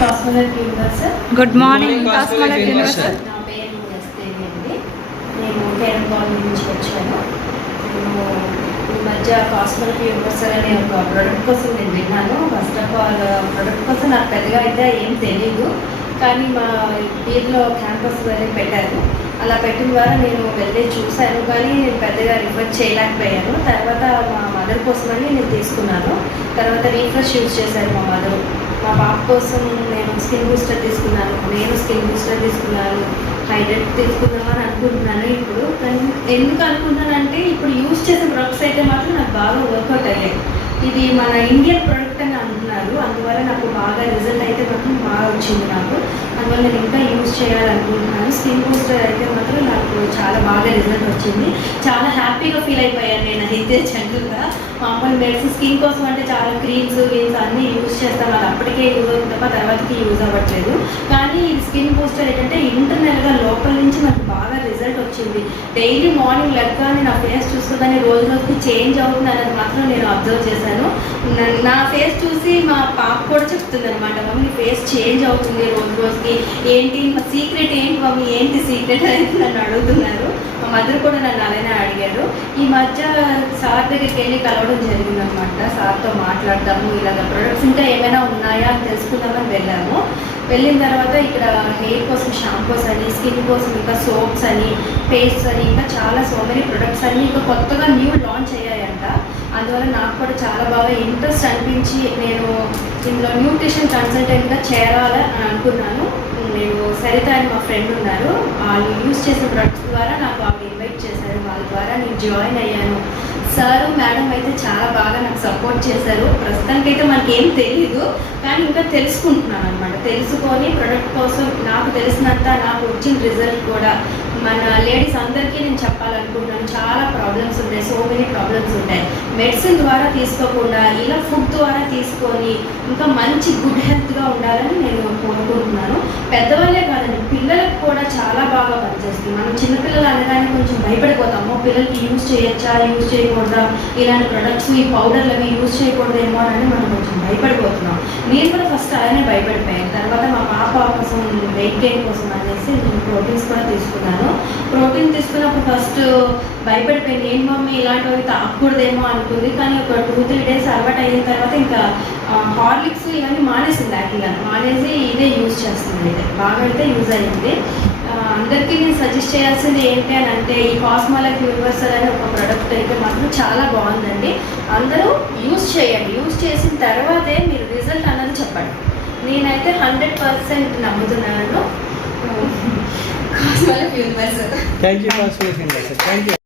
Good morning కాస్మోలక్ universal. నా పేరు ఎస్దేవి అండి. నేను కేరళ కాలనీ నుంచి వచ్చాను. నేను ఈ మధ్య కాస్మోలక్ యూనివర్సల్ అనే ఒక ప్రోడక్ట్ కోసం నేను విన్నాను. ఫస్ట్ ఆఫ్ ఆల్ ప్రోడక్ట్ కోసం నాకు పెద్దగా అయితే ఏం తెలియదు, కానీ మా వీధిలో క్యాంపస్ వెళ్ళి పెట్టారు. అలా పెట్టిన ద్వారా నేను వెళ్ళి చూశాను, కానీ నేను పెద్దగా రిఫర్ చేయలేకపోయాను. తర్వాత మా మదర్ కోసమని నేను తీసుకున్నాను. తర్వాత రీఫ్రెష్ యూజ్ చేశారు మా మదరు. మా పాప కోసం నేను స్కిన్ బూస్టర్ తీసుకున్నాను. నేను స్కిన్ బూస్టర్ తీసుకున్నాను, హైడ్రేట్ తీసుకుందామని అనుకుంటున్నాను ఇప్పుడు. కానీ ఎందుకు అనుకుంటున్నానంటే ఇప్పుడు యూజ్ చేసే ప్రొడక్ట్స్ అయితే మాత్రం నాకు బాగా వర్కౌట్ అయ్యాయి. ఇది మన ఇండియన్ ప్రోడక్ట్ అని అంటున్నారు, అందువల్ల నాకు బాగా రిజల్ట్ అయితే మాత్రం బాగా వచ్చింది నాకు. అందువల్ల నేను ఇంకా యూజ్ చేయాలనుకుంటున్నాను. స్కిన్ బూస్టర్ అయితే మాత్రం నాకు చాలా బాగా రిజల్ట్ వచ్చింది. చాలా హ్యాపీగా ఫీల్ అయిపోయాను నేను అయితే జనరల్గా. మామూలు మెడిసిన్ స్కిన్ కోసం అంటే చాలా క్రీమ్స్ అన్నీ యూజ్ చేస్తాం, అది అప్పటికే యూజ్ అవుతుంది తప్ప తర్వాతకి యూజ్ అవ్వట్లేదు. కానీ ఇది స్కిన్ బూస్టర్ ఏంటంటే ఇంటర్నల్గా లోపల నుంచి నాకు బాగా రిజల్ట్ వచ్చింది. డైలీ మార్నింగ్ లెగ్గానే నా ఫేస్ చూసుకోగానే రోజు రోజుకి చేంజ్ అవుతుంది అన్నది మాత్రం నేను అబ్జర్వ్ చేశాను. నా ఫేస్ చూసి మా పాప కూడా చెప్తుంది అనమాట, మమ్మీ ఫేస్ చేంజ్ అవుతుంది రోజు రోజుకి, ఏంటి మా సీక్రెట్ ఏంటి మమ్మీ, ఏంటి సీక్రెట్ అనేది నన్ను అడుగుతున్నారు. మా మదర్ కూడా నన్ను అలానే అడిగారు. ఈ మధ్య సార్ దగ్గరికి వెళ్ళి కలవడం జరిగిందనమాట. సార్తో మాట్లాడతాము, ఇలాగ ప్రొడక్ట్స్ ఇంకా ఏమైనా ఉన్నాయా అని తెలుసుకుందామని వెళ్ళాము. వెళ్ళిన తర్వాత ఇక్కడ హెయిర్ కోసం షాంపూస్ అని, స్కిన్ కోసం ఇంకా సోప్స్ అని, పేస్ట్స్ అని, ఇంకా చాలా సో మెనీ ప్రొడక్ట్స్ అన్ని ఇంకా కొత్తగా న్యూ లాంచ్ అయ్యాయంట. అందువల్ల నాకు కూడా చాలా బాగా ఇంట్రెస్ట్ అనిపించి నేను ఇందులో న్యూట్రిషన్ కన్సల్టెంట్గా చేరాలని అనుకున్నాను. నేను సరిత అని మా ఫ్రెండ్ ఉన్నారు, వాళ్ళు యూజ్ చేసిన ప్రొడక్ట్స్ ద్వారా నాకు వాళ్ళు ఇన్వైట్ చేశారు. వాళ్ళ ద్వారా నేను జాయిన్ అయ్యాను. సారు మేడం అయితే చాలా బాగా నాకు సపోర్ట్ చేశారు. ప్రస్తుతానికైతే మనకి ఏం తెలియదు, కానీ ఇంకా తెలుసుకుంటున్నాను అనమాట. తెలుసుకొని ప్రొడక్ట్ కోసం నాకు తెలిసినంత నాకు వచ్చిన రిజల్ట్ కూడా మన లేడీస్ అందరికీ నేను చెప్పాలనుకుంటున్నాను. చాలా ప్రాబ్లమ్స్ ఉంటాయి, సో మెనీ ప్రాబ్లమ్స్ ఉంటాయి. మెడిసిన్ ద్వారా తీసుకోకుండా ఇలా ఫుడ్ ద్వారా తీసుకొని ఇంకా మంచి గుడ్ హెల్త్గా ఉండాలని నేను కోరుకుంటున్నాను. పెద్దవాళ్ళే కాదండి, పిల్లలకు కూడా చాలా బాగా పనిచేస్తుంది. మనం చిన్నపిల్లలు అనగానే కొంచెం భయపడిపోతాము, పిల్లలకి యూజ్ చేయొచ్చా, యూజ్ చేయకూడదా, ఇలాంటి ప్రొడక్ట్స్ ఈ పౌడర్లు అవి యూజ్ చేయకూడదేమో అని మనం కొంచెం భయపడిపోతున్నాం. నేను కూడా ఫస్ట్ అలానే భయపడిపోయాను. తర్వాత మా పాప కోసం వెయిట్ గెయిన్ కోసం అనేసి నేను ప్రోటీన్స్ కూడా తీసుకున్నాను. ప్రోటీన్ తీసుకున్నప్పుడు ఫస్ట్ భయపడిపోయింది, ఏం మమ్మీ ఇలాంటివి తాగకూడదేమో అనుకుంది. కానీ ఒక 2-3 డేస్ అలవాటు అయిన తర్వాత ఇంకా హార్లిక్స్ ఇవన్నీ మానేసింది. యాక్టివ్గా మానేసి ఇదే యూజ్ చేస్తుంది. అయితే బాగా అయితే యూజ్ అయ్యింది. అందరికీ నేను సజెస్ట్ చేయాల్సింది ఏంటి అని అంటే ఈ కాస్మోలక్ యూనివర్సల్ అనే ఒక ప్రోడక్ట్ అయితే మాత్రం చాలా బాగుందండి. అందరూ యూజ్ చేయండి. యూజ్ చేసిన తర్వాతే మీరు రిజల్ట్ అన్నది చెప్పండి. నేనైతే 100% నమ్ముతున్నాను. కాస్మోలక్ యూనివర్సల్. Thank you.